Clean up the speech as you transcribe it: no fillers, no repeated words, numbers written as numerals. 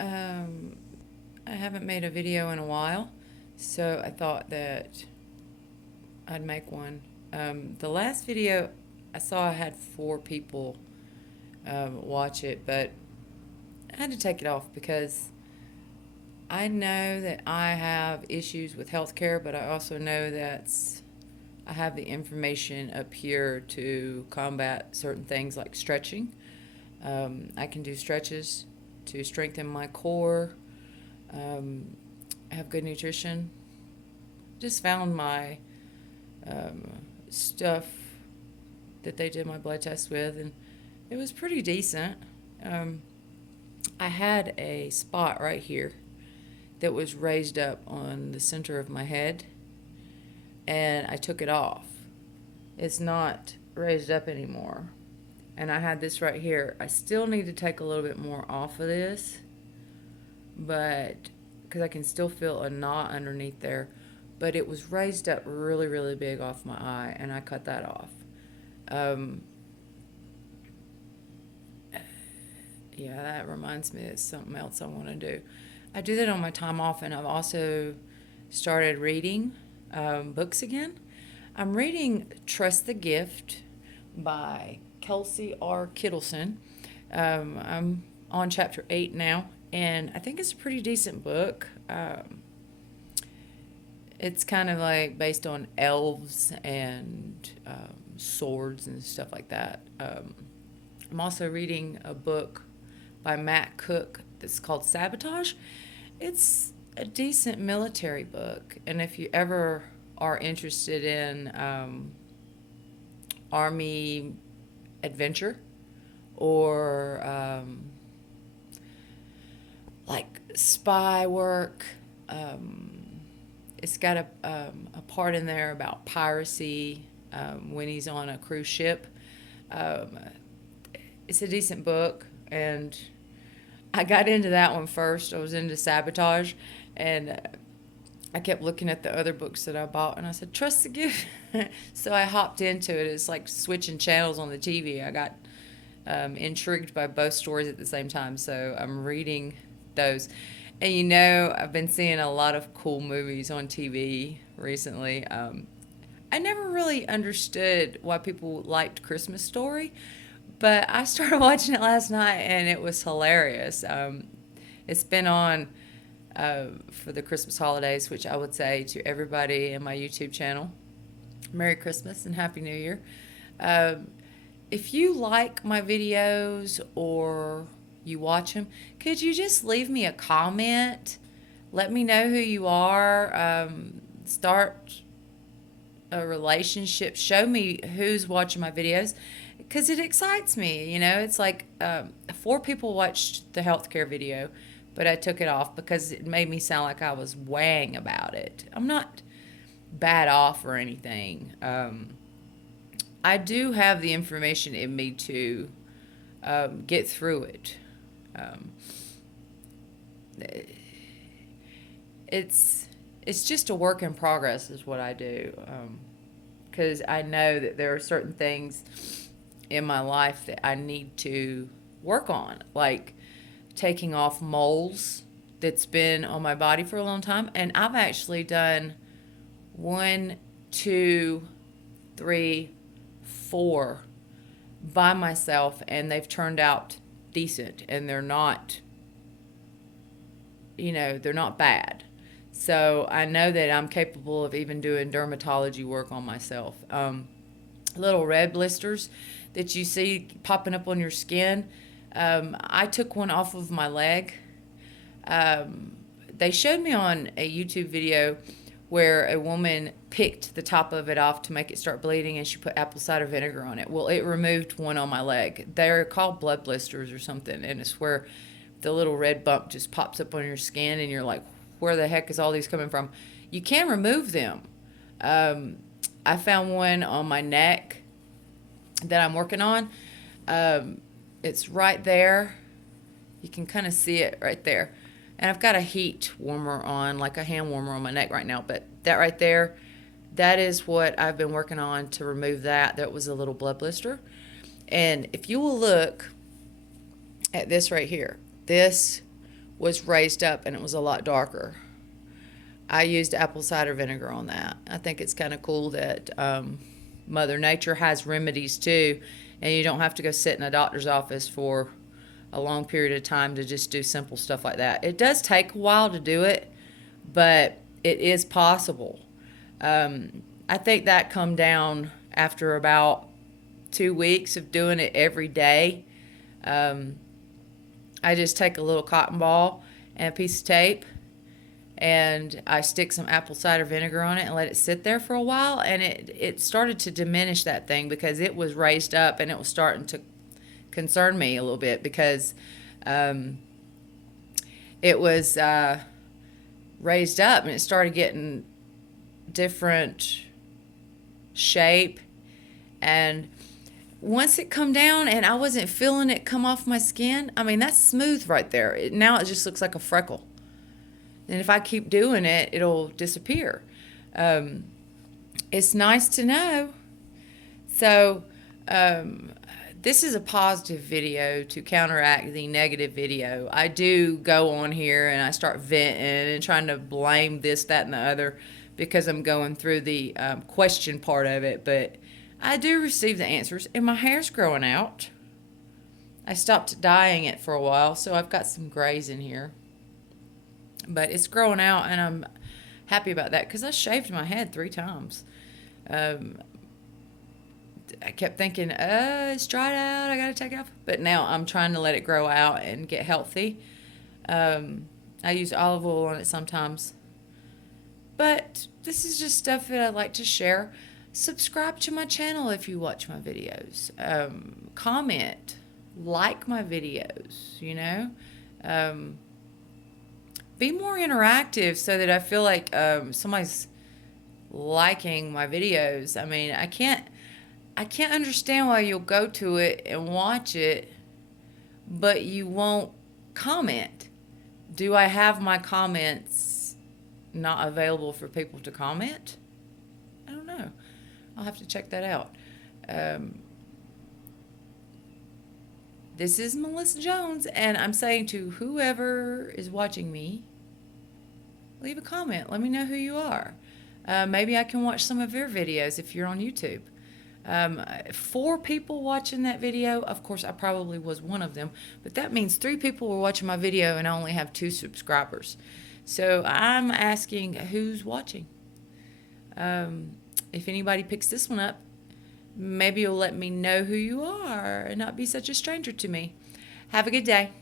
Um, I haven't made a video in a while, so I thought that I'd make one. The last video I saw, I had 4 people watch it, but I had to take it off because I know that I have issues with healthcare, but I also know that I have the information up here to combat certain things like stretching. I can do stretches to strengthen my core. Um, I have good nutrition. Just found my um, stuff that they did my blood test with, and it was pretty decent. Um, I had a spot right here that was raised up on the center of my head, and I took it off. It's not raised up anymore. And I had this right here. I still need to take a little bit more off of this, but because I can still feel a knot underneath there. But it was raised up really, really big off my eye, and I cut that off. Um, yeah, that reminds me of something else I want to do. I do that on my time off, and I've also started reading books again. I'm reading Trust the Gift by Kelsey R. Kittleson. I'm on chapter 8 now, and I think it's a pretty decent book. It's kind of like based on elves and swords and stuff like that. I'm also reading a book by Matt Cook that's called Sabotage. It's a decent military book, and if you ever are interested in Army adventure or like spy work, it's got a part in there about piracy when he's on a cruise ship. Um, it's a decent book, and I got into that one first. I was into Sabotage, and I kept looking at the other books that I bought, and I said, "Trust the gift." So I hopped into it. It's like switching channels on the TV. I got intrigued by both stories at the same time, so I'm reading those. And I've been seeing a lot of cool movies on TV recently. I never really understood why people liked Christmas Story, but I started watching it last night, and it was hilarious. It's been on for the Christmas holidays, which I would say to everybody in my YouTube channel, Merry Christmas and Happy New Year. Um, if you like my videos or you watch them, could you just leave me a comment? Let me know who you are. Start a relationship. Show me who's watching my videos because it excites me. It's like 4 people watched the healthcare video, but I took it off because it made me sound like I was weighing about it. I'm not bad off or anything. I do have the information in me to get through it. Um, it's just a work in progress, is what I do. Because I know that there are certain things in my life that I need to work on, like taking off moles that's been on my body for a long time. And I've actually done 1, 2, 3, 4 by myself, and they've turned out decent, and they're not bad. So I know that I'm capable of even doing dermatology work on myself. Little red blisters that you see popping up on your skin. I took one off of my leg. They showed me on a YouTube video where a woman picked the top of it off to make it start bleeding, and she put apple cider vinegar on it. Well, it removed one on my leg. They're called blood blisters or something, and it's where the little red bump just pops up on your skin, and you're like, where the heck is all these coming from? You can remove them. I found one on my neck that I'm working on. It's right there. You can kind of see it right there. And I've got a heat warmer on, like a hand warmer on my neck right now. But that right there, that is what I've been working on to remove that. That was a little blood blister. And if you will look at this right here, this was raised up and it was a lot darker. I used apple cider vinegar on that. I think it's kind of cool that Mother Nature has remedies too, and you don't have to go sit in a doctor's office for a long period of time to just do simple stuff like that. It does take a while to do it, but it is possible. I think that come down after about 2 weeks of doing it every day. I just take a little cotton ball and a piece of tape, and I stick some apple cider vinegar on it and let it sit there for a while, and it started to diminish that thing because it was raised up and it was starting to concern me a little bit because it was raised up and it started getting different shape, and once it come down and I wasn't feeling it come off my skin, I mean, that's smooth right there. Now it just looks like a freckle. And if I keep doing it, it'll disappear. It's nice to know. So this is a positive video to counteract the negative video. I do go on here and I start venting and trying to blame this, that, and the other because I'm going through the question part of it. But I do receive the answers, and my hair's growing out. I stopped dyeing it for a while, so I've got some grays in here. But it's growing out, and I'm happy about that because I shaved my head 3 times. I kept thinking, it's dried out, I got to take it off. But now I'm trying to let it grow out and get healthy. I use olive oil on it sometimes. But this is just stuff that I like to share. Subscribe to my channel if you watch my videos. Comment. Like my videos, you know. Be more interactive so that I feel like somebody's liking my videos. I mean, I can't understand why you'll go to it and watch it, but you won't comment. Do I have my comments not available for people to comment? I don't know. I'll have to check that out. This is Melissa Jones, and I'm saying to whoever is watching me, leave a comment. Let me know who you are. Maybe I can watch some of your videos if you're on YouTube. 4 people watching that video. Of course, I probably was one of them, but that means 3 people were watching my video and I only have 2 subscribers. So I'm asking who's watching. If anybody picks this one up, maybe you'll let me know who you are and not be such a stranger to me. Have a good day.